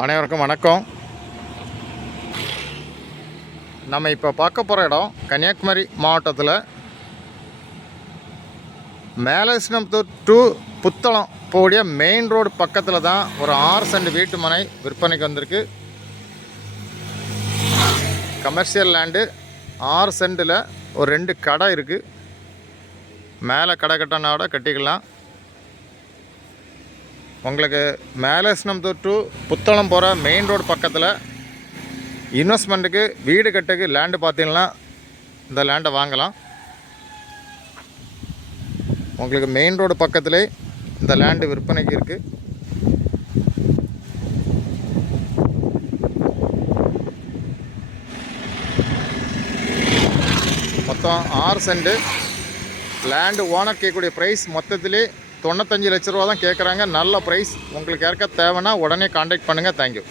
அனைவருக்கும் வணக்கம். நம்ம இப்போ பார்க்க போகிற இடம் கன்னியாகுமரி மாவட்டத்தில் மேலசினம்புத்தூர் டு புத்தளம் போடிய மெயின் ரோடு பக்கத்தில் தான் ஒரு 6 சென்ட் வீட்டு மனை விற்பனைக்கு வந்திருக்கு. கமர்ஷியல் லேண்டு 6 சென்ட்டில் ஒரு 2 கடை இருக்குது. மேலே கடை கட்டினோட கட்டிக்கலாம். உங்களுக்கு மேலசினம்புத்தூர் டு புத்தளம் போகிற மெயின் ரோடு பக்கத்தில் இன்வெஸ்ட்மெண்ட்டுக்கு வீடு கட்டுக்கு லேண்டு பார்த்தீங்கன்னா இந்த லேண்டை வாங்கலாம். உங்களுக்கு மெயின் ரோடு பக்கத்திலே இந்த லேண்டு விற்பனைக்கு இருக்குது. மொத்தம் 6 சென்ட்டு லேண்டு. ஓனர் கேட்கக்கூடிய ப்ரைஸ் மொத்தத்திலே 95 லட்ச ரூபா தான் கேட்குறாங்க. நல்ல ப்ரைஸ். உங்களுக்கு யாருக்கா தேவைன்னா உடனே கான்டாக்ட் பண்ணுங்கள். தேங்க்யூ.